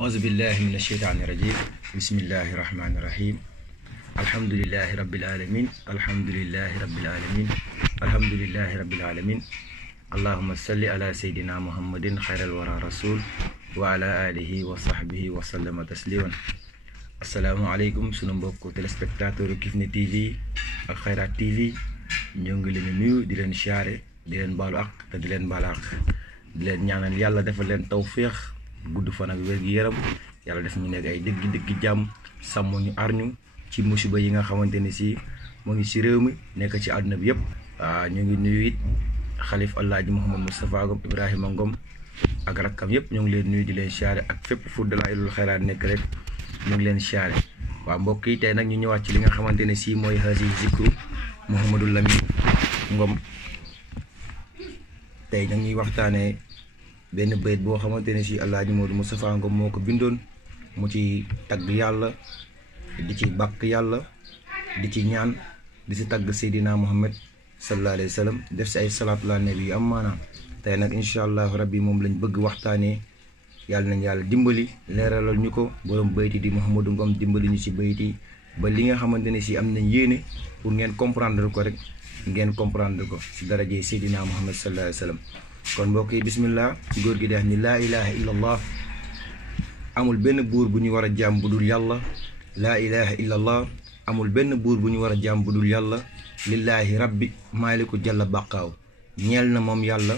أعوذ بالله من الشيطان الرجيم بسم الله الرحمن الرحيم الحمد لله رب العالمين الحمد لله رب العالمين الحمد لله رب العالمين اللهم صل على سيدنا محمد خير الورى رسول وعلى آله وصحبه وسلم تسليما السلام عليكم sunu mbokk téléspectateur Kifne TV ak Khayrat TV ñoo ngi leen nuyu di leen siyaare di leen baalu ak te di leen baal ak di leen ñaanal yàlla defal leen tawféex gudd fan ak wér gi yaram yàlla def ñu nekk ay dëgg jàmm sàmm ñu aar ñu ci musiba yi nga xamante ni si mu ngi ci réew mi nekk ci àdduna bi yëpp. ñu ngi nuyu it xalif Alaaji Mouhamed Moustapha Ngom Ibrahima Ngom ak rakkam yëpp ñu ngi leen nuyu di leen siyaare ak fépp fu Dalaa'ilul Xayraat nekk rek ñu ngi leen siyaare. waa mbokk yi tey nag ñu ñëwaat ci li nga xamante ne si mooy haasi zikru Mouhamadou Lamine Ngom. tey nag ñuy waxtaanee benn bayit boo xamante ne si Alaaji Moustapha Ngom moo ko bindoon mu ci tagg yàlla di ci bàkk yàlla di ci ñaan di ci tagg Seydina Muhammad sallallahu alayhi wa sallam def si ay salaatu ala nabi yu am maanaam. tey nag incha allah rabbi moom lañ bëgg waxtaanee yàlla nañ yàlla dimbali leeralal ñu ko borom bayti di Mouhamadou Ngom dimbali ñu si bayti ba li nga xamante ne si am nañ yéene pour ngeen comprendre ko rek ngeen comprendre ko si daraje Seydina Muhammad sallallahu alayhi wa sallam. kon mbokk yi bismillah góor gi di wax ni laa ilaha illa allah amul benn buur bu ñu war a jaam bu dul yàlla. laa ilaha illa allah amul benn buur bu ñu war a jaam bu dul yàlla. lillaahi rabbi maaliku jalla baqaaw ñeel na moom yàlla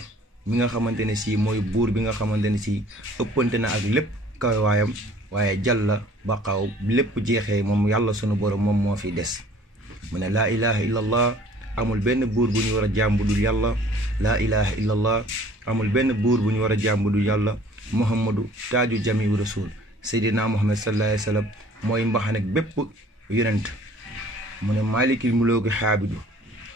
mi nga xamante ne si mooy buur bi nga xamante ne si ëppante na ak lépp kawe waayam waaye jalla baqaaw lépp jeexee moom yàlla sunu borom moom moo fi des. mu ne laa ilaha illa allah amul benn buur bu ñu war a jaam bu dul yàlla. laa ilaha illa allah amul benn buur bu ñu war a jaam bu dul yàlla. muhammadu taaju jamiu rasul seydina muhammad sallallahu alayhi wa sallam mooy mbaxanek bépp yonent. mu ne maalikil mulooki xaabidu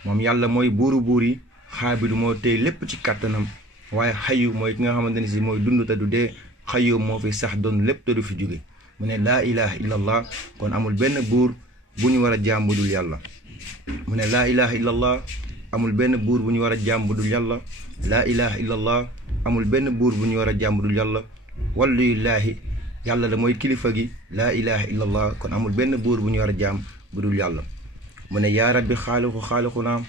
moom yàlla mooy buuru buur yi xaabidu moo tey lépp ci kàttanam waaye xayu mooy ki nga xamante ne si mooy dund te du dee xayu moo fi sax doon lépp te du fi jóge. mu ne laa ilaha illa allah kon amul benn buur bu ñu war a jaam bu dul yàlla. mu ne laa ilaha illa allah amul benn buur bu ñu war a jaam bu dul yàlla. laa ilaha illa allah amul benn buur bu ñu war a jaam bu dul yàlla. walluyillaahi yàlla la mooy kilifa gi. laa ilaha illa allah kon amul benn buur bu ñu war a jaam bu dul yàlla. mu ne yaa rabbi xaaliqu naam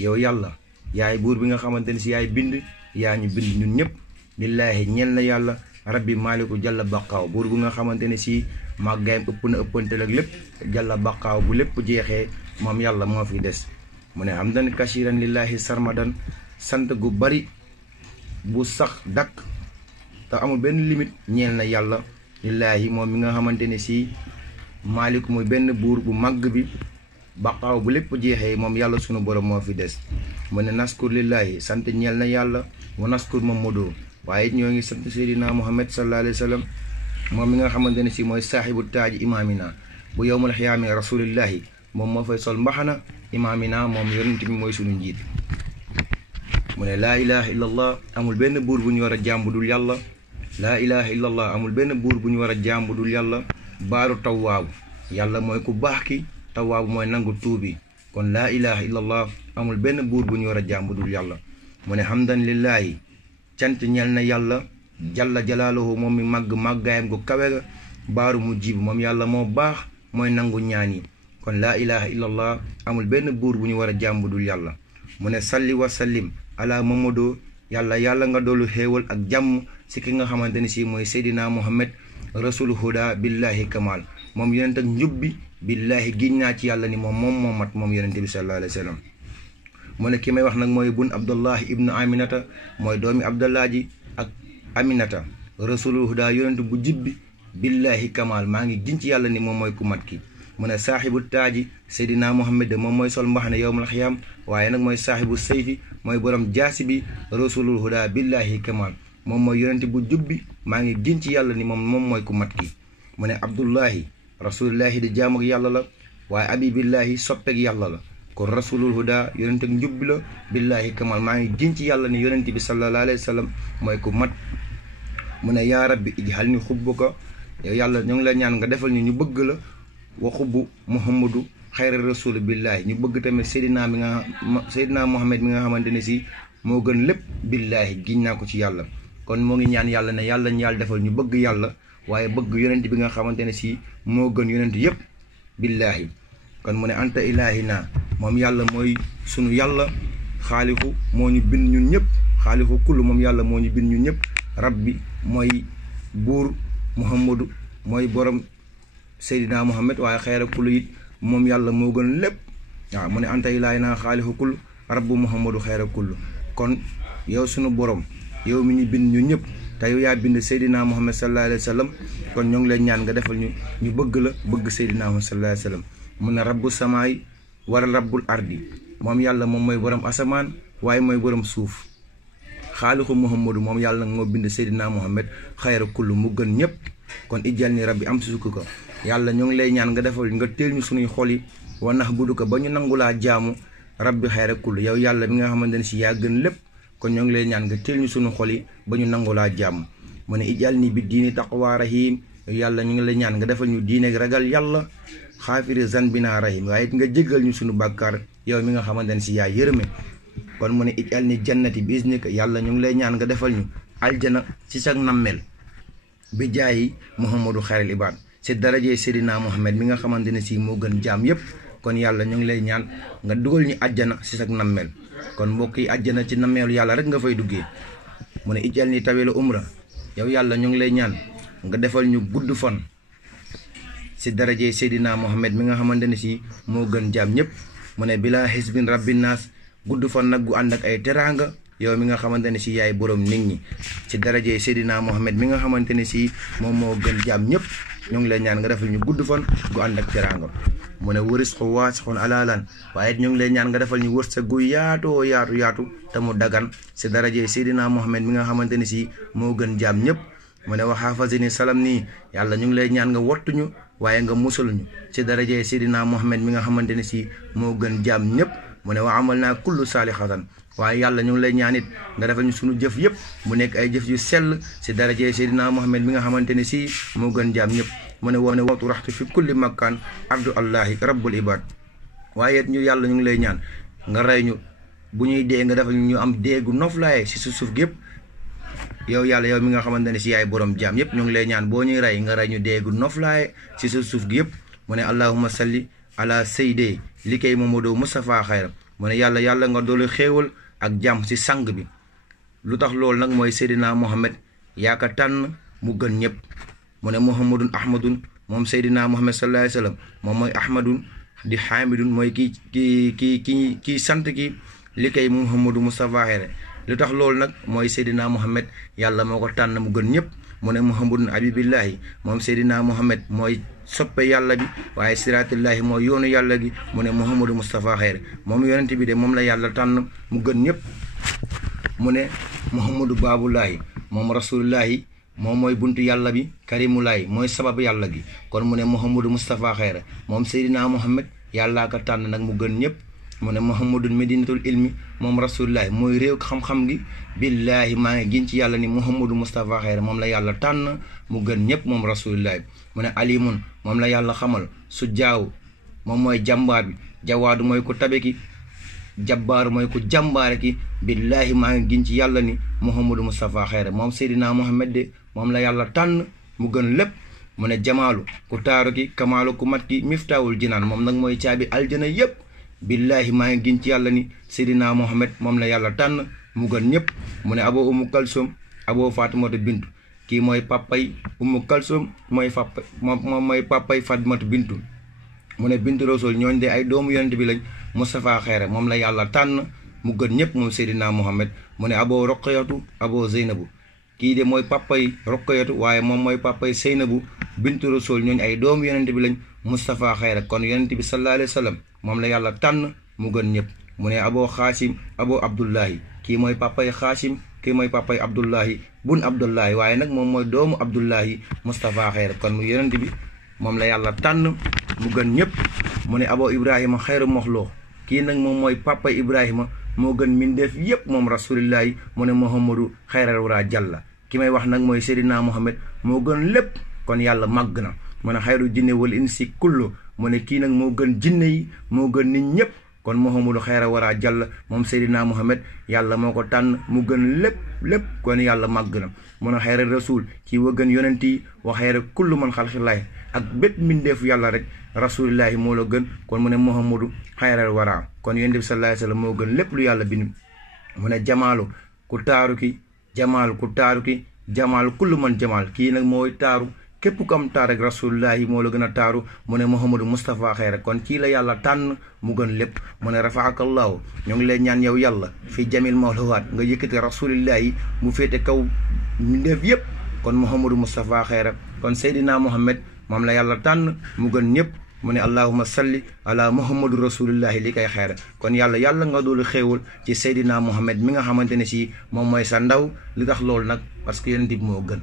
yow yàlla yaay buur bi nga xamante ne si yaay bind yaa ñu bind ñun ñëpp. billaahi ñel na yàlla rabbi maaliku jalla baqaaw buur bu nga xamante ne si màggaayam ëpp na ëppantel ak lépp jalla baqaaw bu lépp jeexee moom yàlla moo fi des. mu ne hamdan kasiran lillahi sarmadan sant gu bari bu sax dakk te amul benn limite ñeel na yàlla lillaahi moom mi nga xamante ne si maaliku mooy benn buur bu màgg bi baqaaw bu lépp jeexee moom yàlla sunu borom moo fi des. mu ne naskur lillahi sant ñeel na yàlla wa naskur Mamadou waaye it ñoo ngi sant Seydina Muhammad sallallahu alayhi wa sallam moom mi nga xamante ne si mooy saaxibu taaji imaamina bu yowmal xiyaami rasulillahi moom moo fay sol mbaxana imaamina moom yonent bi mooy sunu njiit. mu ne laa ilaha illa allah amul benn buur bu ñu war a jaam bu dul yàlla. laa ilaha illa allah amul benn buur bu ñu war a jaam bu dul yàlla. baaru tawwaabu yàlla mooy ku baax ki tawwaabu mooy nangu tuubi kon laa ilaha illa allah amul benn buur bu ñu war a jaam bu dul yàlla. mu ne hamdan lillahi cant ñel na yàlla jalla jalaaluhu moom mi màgg màggaayam gu kawe ga baaru mu jibu moom yàlla moo baax mooy nangu ñaan yi kon laa ilaha illa allah amul benn buur bu ñu war a jaam bu dul yàlla. mu ne salli wa sallim ala Mamadou yàlla nga doolu xéewal ak jàmm si ki nga xamante ne si mooy Seydina Muhammad rasul huda billahi kamal moom yonent ak njubbi billahi giñ naa ci yàlla ni moom moo mat moom yonent bi sallallahu alayhi wa sallam. mu ne ki may wax nag mooy bun abdullahi ibnu aminata mooy doomi abdallah ji ak aminata rasulul huda yonent bu jibbi billahi kamal maa ngi giñ ci yàlla ni moom mooy ku mat ki. mu ne saaxibu taaji Seydina Muhammad moom mooy sol mbaxane yowmal xiyaam waaye nag mooy saaxibu sayfi mooy borom jaasi bi rasulul huda billahi kamal moom mooy yonent bu jubbi maa ngi giñ ci yàlla ni moom mooy ku mat ki. mu ne abdullahi rasulillahi di jaam ak yàlla la waaye abibillahi soppeek yàlla la kon rasulul huda yonent ak njubbi la billahi kamal maa ngi giñ ci yàlla ni yonent bi sallallahu alayhi wa sallam mooy ku mat. mu ne yaa rabbi ijhal ni xubbuka yow yàlla ñu ngi la ñaan nga defal ni ñu bëgg la wa xubbu muhammadu xayra rasul billahi ñu bëgg tamit Seydina Muhammad mi nga xamante ne si moo gën lépp billahi giñ naa ko ci yàlla. kon moo ngi ñaan yàlla ne yàlla ñu yàlla defal ñu bëgg yàlla waaye bëgg yonent bi nga xamante ne si moo gën yonent yëpp billaahi. kon mu ne anta ilaahina moom yàlla mooy sunu yàlla, xaalixu moo ñu bind ñun ñëpp, xaalixu kullu moom yàlla moo ñu bind ñun ñëpp, rabbi mooy buur, muhammadu mooy borom seydina muhammad waaye xayra kullu it moom yàlla moo gën lépp. waaw mu ne anta ilaahina xaalixu kullu rabbu muhammadu xayra kullu. kon yow sunu borom yow mi ñu bind ñun ñëpp te yow yaa bind seydina muhammad sallallahu alayhi wa sallam, kon ñoo ngi lay ñaan nga defal ñu bëgg la bëgg seydina muhammad sallallahu alayhi wa sallam. mu ne rabbu samaay wara rabbul ardi moom yàlla moom mooy borom asamaan waaye mooy borom suuf, xaalixu muhammadu moom yàlla nag moo bind seydina muhammad xayra kullu mu gën ñëpp. kon ijjal ni rabbi am sukk ko yàlla ñoo ngi lay ñaan nga defal nga teel ñu suñuy xol yi wa nax budu ko ba ñu nangulaa jaamu rabbi xayra kullu yow yàlla mi nga xamante ne si yaa gën lépp. kon ñoo ngi lay ñaan nga teel ñu suñu xol yi ba ñu nangulaa jaamu. mu ne ijjal ni bi diini taqwa rahim yow yàlla ñu ngi lay ñaan nga defal ñu diine ragal yàlla, xaafiri zanbina rahim waaye it nga jéggal ñu suñu bàkkaar yow mi nga xamante ne si yaa yërëme. kon mu ne ijjal ni jannati bi isnika yàlla ñu ngi lay ñaan nga defal ñu aljana ci sag nammel bi jaayi muhammadu xayril ibaad si darajee seydina muhammad mi nga xamante ne si moo gën jaam yépp. kon yàlla ñu ngi lay ñaan nga dugal ñu àjjana si sag nammel. kon mbokk yi àjjana ci nammeelu yàlla rek nga fay duggee. mu ne ijjal ni tawilu umra yow yàlla ñu ngi lay ñaan nga defal ñu gudd fan si darajee seydina muhammad mi nga xamante ne si moo gën jaam ñëpp. mu ne bilaa xisbin rabbinaas gudd fan nag gu ànd ak ay teraanga yow mi nga xamante ne si yaay borom nit ñi ci darajee seydina muhammad mi nga xamante ne si moom moo gën jaam ñëpp. ñu ngi lay ñaan nga defal ñu gudd fan gu ànd ak teraanga. mu ne wëris xu waasixun alaalan waaye ñu ngi lay ñaan nga defal ñu wërsëg gu yaatoo yaatu te mu dagan si darajee seydina muhammad mi nga xamante ne si moo gën jaam ñëpp. mu ne waxaafasini salam nii yàlla ñu ngi lay ñaan nga wattuñu waaye nga musal ñu si darajee seydina muhammad mi nga xamante ne si moo gën jaam ñëpp. mu ne wa amal naa kullu saalixatan waaye yàlla ñu ngi lay ñaan it nga defal ñu suñu jëf yëpp mu nekk ay jëf yu sell si darajee seydina muhammad mi nga xamante ne si moo gën jaam ñëpp. mu ne woone wootu raxtu fi kulli makkaan ardu allahi rabbul ibad waaye it ñu yàlla ñu ngi lay ñaan nga rey ñu bu ñuy dee nga defal ñu am déegu noflaaye si su suuf gi yëpp. yow yàlla yow mi nga xamante ne si yaay borom jaam yëpp ñu ngi lay ñaan boo ñuy rey nga rey ñu déegu noflaaye si su suuf gi yëpp. mu ne allahumma salli ala sayyidi li kay Muhammadu Mustafa xayra mu ne yàlla nga doolu xéewal ak jàmm si sang bi. lu tax loolu nag mooy seydina muhammad yaa ko tànn mu gën ñëpp. mu ne muhammadun ahmadun moom seydina muhammad sallallahu alayhi wa sallam moom mooy ahmadun di xaamidun mooy kii sant ki li kay muhammadu Mustafa xayra. lu tax loolu nag mooy seydina muhammad yàlla moo ko tànn mu gën ñëpp. mu ne muhammadun habibillahi moom seydina muhammad mooy soppe yàlla bi waaye siratullahi mooy yoonu yàlla gi. mu ne muhammadu Mustafa xayra moom yonent bi de moom la yàlla tànn mu gën ñëpp. mu ne muhammadu baabullahi moom rasulullahi moom mooy buntu yàlla bi, karimulaay mooy sabab yàlla gi. kon mu ne muhammadu Mustafa xayra moom seydina muhammad yàllaa ko tànn nag mu gën ñëpp. mu ne muhammadun medinatul ilmi moom rasulullahi mooy réew xam-xam gi. billaahi maa ngi giñ ci yàlla ni muhammadu Mustafa xayra moom la yàlla tànn mu gën ñëpp moom rasulullahi. mu ne alimun moom la yàlla xamal su jaaw moom mooy jàmbaar bi, jawaadu mooy ko tabe ki, jabbaaru mooy ko jàmbaare ki. billaahi maa ngi giñ ci yàlla ni muhammadu Mustafa xayra moom seydina muhammad de moom la yàlla tànn mu gën lépp. mu ne jamaalu ku taaru ki, kamaalu ku mat ki, miftaawul jinaan moom nag mooy caabi aljana yépp. billaahi maa ngi giñ ci yàlla ni seydina muhammad moom la yàlla tànn mu gën ñëpp. mu ne abo umu kalsum abo fatimatu bintu kii mooy papay umu kalsum mooy papay fatimatu bintu. mu ne bintu rasul ñooñ de ay doomu yonent bi lañ. Mustafa xayra moom la yàlla tànn mu gën ñëpp moom seydina muhammad. mu ne abo roqayatu abo zeynabu kii de mooy papay roqayatu waaye moom mooy papay zeynabu bintu rasul ñooñ ay doomu yonent bi lañ. Mustafa xayra kon yonent bi sallallahu alayhi wa sallam moom la yàlla tànn mu gën ñëpp. mu ne abo xaasim abo abdullahi kii mooy papay xaasim kii mooy papay abdullahi bun abdullahi waaye nag moom mooy doomu abdullahi. Mustafa xayra kon mu yonent bi moom la yàlla tànn mu gën ñëpp. mu ne abo ibrahima xayru moxloo kii nag moom mooy papay ibrahima moo gën mindeef yépp moom rasulillahi. mu ne muhammadu xayral wara jàlla ki may wax nag mooy seydina muhammad moo gën lépp kon yàlla màgg na. mu ne xayru jinne wal insi kullu mu ne kii nag moo gën jinne yi moo gën nit ñëpp kon muhammadu xayra wara jàll moom seydina muhammad yàlla moo ko tànn mu gën lépp kon yàlla màgg na. mun a xayra rasul kii wa gën yonent yi wa xayra kullu man xalqillahi ak bépp mbindeefu yàlla rek rasulillahi moo la gën kon mu ne muhammadu xayral wara kon yonent bi sallallahu alayhi wa sallam moo gën lépp lu yàlla bind mu ne jamaalu ku taaru ki jamaal ku taaru ki jamaal kullu man jamaal kii nag mooy taaru képp ku am taar rek rasulillahi moo la gën a taaru mu ne muhammadu mustafa xayra kon kii la yàlla tànn mu gën lépp mu ne rafaakallahu ñoo ngi lay ñaan yow yàlla fi jamil mawluwaat nga yëkkati rasulillahi mu féete kaw mbindeef yépp kon muhammadu mustafa xayra kon seydina muhammad moom la yàlla tànn mu gën ñëpp mu ne allahumma salli ala muhammadu rasulillahi li koy xayra kon yàlla nga doolu xéewal ci seydina muhammad mi nga xamante ne si moom mooy sa ndaw li tax loolu nag parce que yonent bi moo gën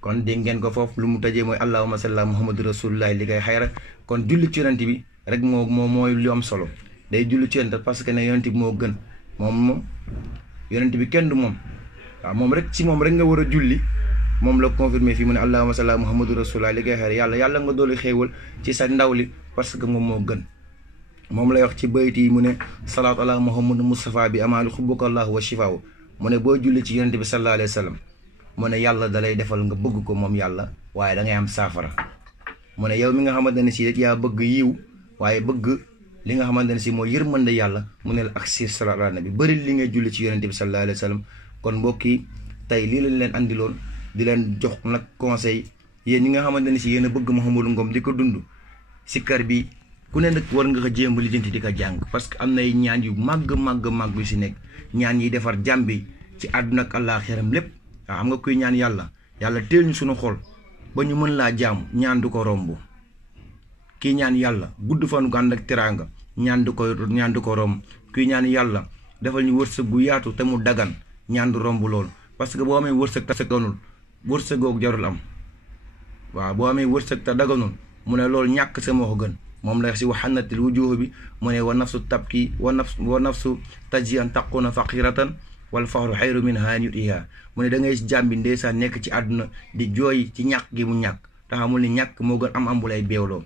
kon dégg ngeen ko foofu lu mu tëjee mooy allahumma salli ala muhammadu rasulillahi li koy xayra kon julli ci yonent bi rek moo mooy lu am solo day julli ci yonent parce que ne yonent bi moo gën moom yonent bi kenn du moom waaw moom rek ci moom rek nga war a julli moom la confirmé fii mu ne allahumma salli ala muhammadu rasulullah li koy xeer yàlla nga doolu xéewal ci sa ndaw li parce que moom moo gën moom lay wax ci bayt yi mu ne salaatu ala muhammadu mustafa bi amaali xubbuka allah wa shifaaw mu ne boo julli ci yonent bi sallallahu alayhi wa sallam mu ne yàlla dalay defal nga bëgg ko moom yàlla waaye da ngay am saafara mu ne yow mi nga xamante ne si rek yaa bëgg yiw waaye bëgg li nga xamante ne si mooy yërmande yàlla mu ne la ak si salaatu ala nabi bëri li ngay julli ci yonent bi sallallahu alayhi wa sallam kon mbokk yi tey lii lañ leen andiloon di leen jox nag conseil yéen ñi nga xamante ne si yéen a bëgg Mouhamadou Ngom di ko dund sikkar bi ku ne nag war nga ko jéem lijjanti di ko jàng parce que am nay ñaan yu màgg yu si nekk ñaan yi defar jàmbi ci àdduna ak àllaaxiram lépp waaw xam nga kuy ñaan yàlla teel ñu suñu xol ba ñu mën laa jaam ñaan du ko romb kii ñaan yàlla gudd fan gu ànd ak teraanga ñaan du ko romb kuy ñaan yàlla defal ñu wërsëg gu yaatu te mu dagan ñaan du romb loolu parce que boo amee wërsëg te daganul wërsëg googu jarul am waaw boo amee wërsëg te daganul mu ne loolu ñàkk sa moo ko gën moom la si waxanatil wujuh bi mu ne wa nafsu tabki wa nafsu tajian taquna faqiratan wal faxru xayru min haan yutiha mu ne da ngay jàmbi ndeysaan nekk ci àdduna di jooy ci ñàkk gi mu ñàkk te xamul ni ñàkk moo gën am bu lay beewloo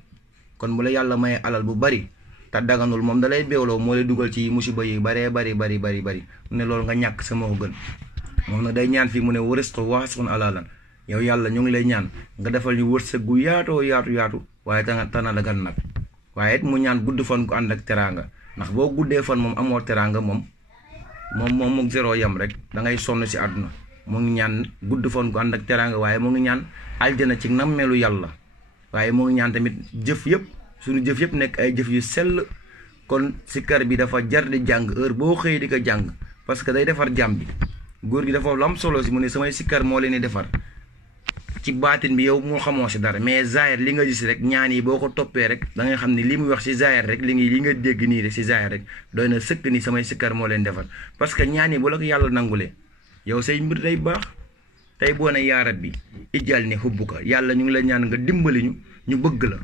kon bu la yàlla mayee alal bu bari te daganul moom da lay beewloo moo lay dugal ci musiba yi bari mu ne loolu nga ñàkk sa moo ko gën moom nag day ñaan fii mu ne warisqu waasiqun alalan yow yàlla ñu ngi lay ñaan nga defal ñu wërsëg gu yaatoo yaatu waaye tana dagan nag waaye it mu ñaan gudd fan gu ànd ak teraanga ndax boo guddee fan moom amoo teraanga moom zéro yam rek da ngay sonn si àdduna mu ngi ñaan gudd fan gu ànd ak teraanga waaye mu ngi ñaan aljana ci nammeelu yàlla waaye mu ngi ñaan tamit jëf yëpp suñu jëf yëpp nekk ay jëf yu sell kon sikkar bi dafa jar di jàng heure boo xëyee di ko jàng parce que day defar jàmm bi góor gi dafa lu am solo si mu ne samay sikkar moo leen di defar ci baatin bi yow moo xamoo si dara mais zaahir li nga gis rek ñaan yi boo ko toppee rek da ngay xam ne li muy wax si zaahir rek li nga dégg nii rek si zaahir rek doy na sëkk ni samay sikkar moo leen defar parce que ñaan yi bu la ko yàlla nangulee yow say mbir day baax tey boo ne yaa rabbi ijjal ni hubbuka yàlla ñu ngi la ñaan nga dimbali ñu bëgg la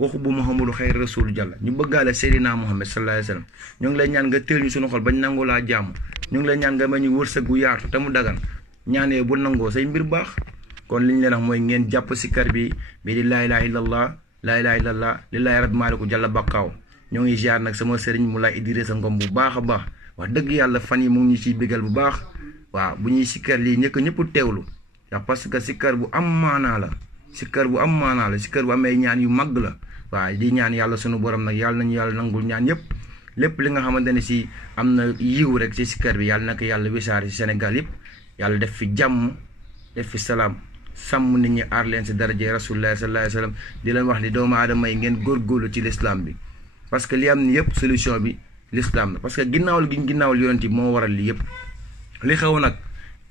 waxu bu Muhammadu xayr rasul jàlla ñu bëggaale Seydina Muhammad sallallahu alayhi wa sallam ñu ngi lay ñaan nga teel ñu suñu xol bañ nangu laa jaamu ñu ngi lay ñaan nga may ñu wërsëg gu yaatu te mu dagan ñaanee bu nangoo say mbir baax kon li ñu leen wax mooy ngeen jàpp sikkar bi di laa ilaha illallah lillahi rabbi maaliku jalla bakkaaw ñoo ngi ziar nag sama sëriñ mu lay Idrissa Ngom bu baax a baax wax dëgg yàlla fan yi mu ngi ñu ciy bégal bu baax waaw bu ñuy sikkar lii ñëpp teewlu ndax parce que sikkar bu am maanaa la sikkar bu amee ñaan yu mag la waaw di ñaan yàlla sunu borom nag yàlla nañu yàlla nangul ñaan yëpp lépp li nga xamante ne si am na yiw rek si sikkar bi yàlla na ko yàlla wisaare si Sénégal yëpp yàlla def fi jàmm def fi salaam sàmm nit ñi aar leen si daraje rasulullah sallallahu alayhi wa sallam di leen wax ni doomu aadama yi ngeen góorgóorlu ci l'islam bi parce que li am ni yëpp solution bi l'islam la parce que ginnaawal yonent bi moo waral li yëpp li xew nag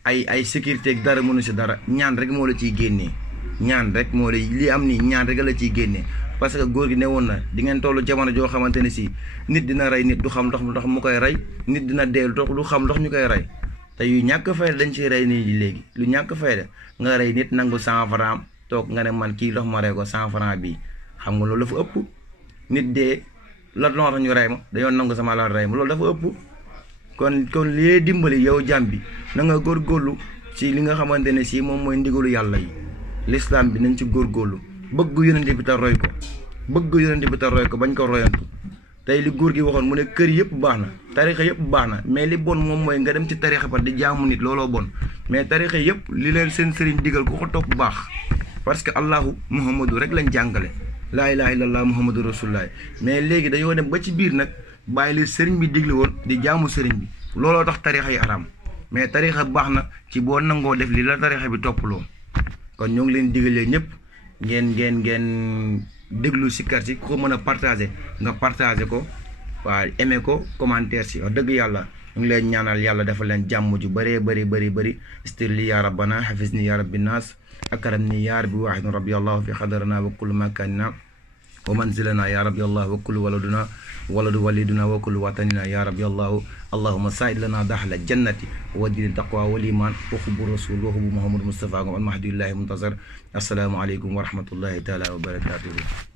ay sécurité ak dara mënu si dara ñaan rek moo la ciy génnee ñaan rek moo lay li am nii ñaan rek la ciy génnee parce que góor gi ne woon na di ngeen tollu jamono joo xamante ne si nit dina rey nit du xam ndox mu koy rey nit dina dee du xam ndox ñu koy rey te yu ñàkk fayda dañ ciy rey nit ñi léegi lu ñàkk fayda nga rey nit nangu 100 francs toog nga ne man kii ndox ma rey ko 100 francs bii xam nga loolu dafa ëpp nit dee la loo tax ñu rey ma dañoo nangu sama la rey ma loolu dafa ëpp kon li dimbali yow jàmm bi na nga góorgóorlu ci li nga xamante ne si moom mooy ndigalu yàlla yi l'islam bi nañ ci góorgóorlu bëgg yonent bi te roy ko bañ ko royantu tey li góor gi waxoon mu ne kër yëpp baax na tarixa yëpp baax na mais li bon moom mooy nga dem ci tarixa ba di jaamu nit looloo bon mais tarixa yëpp li leen seen sëriñ digal ku ko topp baax parce que allahu muhammadu rek lañ jàngale laa ilaha illallah muhammadu rasulullah mais léegi dañoo dem ba ci biir nag bàyyi li sëriñ bi digle woon di jaamu sëriñ bi looloo tax tarixa yi araam mais tarixa baax na ci boo nangoo def li la tarixa bi toppaloo kon ñoo ngi leen digalee ñëpp ngeen déglu sikar si ko mën a partagé nga partagé ko waa aimé ko commentaire si wax dëgg yàlla ñu ngi leen ñaanal yàlla dafa leen jàmm ju bëree bëri istir li ya rabbana xafis ni ya rabbi naas akaram ni ya rabbi waahidun rabbi allah fi xadarana wa kullu makanina wa manzilana ya rabbi allah wa kullu waladuna waladu waliduna wa kullu watanina ya rabbi allah allahumma sa'id lana dahla jannati wa din taqwa wal iman wa hubbu rasul wa hubbu muhammad mustafa al mahdillahi muntazar assalamu alaykum wa rahmatullahi ta'ala wa barakatuh